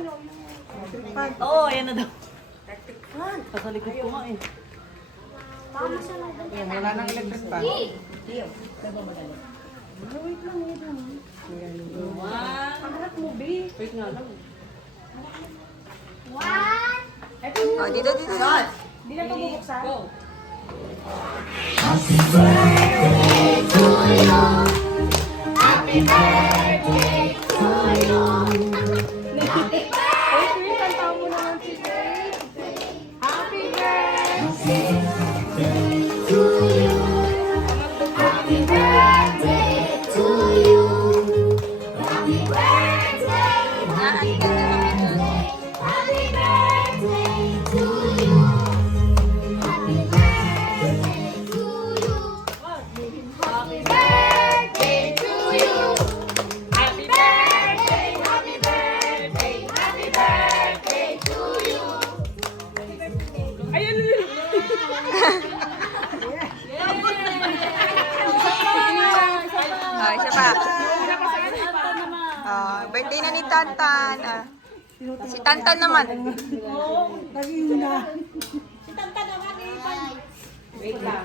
Oo, ayan na daw. Sa likod ko nga eh. Wala nang electric fan. Wait lang, wait lang. Pangarap mo, B. Wait nga lang. Oh, dito. Hindi na ito bubuksan. Go. Happy birthday to you. Happy birthday to you. Happy birthday Happy birthday. to you. Happy birthday to you. Happy birthday. Happy birthday. Happy birthday to you. Happy birthday to you. Happy birthday to you. Happy birthday. Happy birthday. Happy birthday to you. Ayun! Oh, isa pa. Oh, birthday na ni Tantan. Ah, si Tantan naman. Wait lang.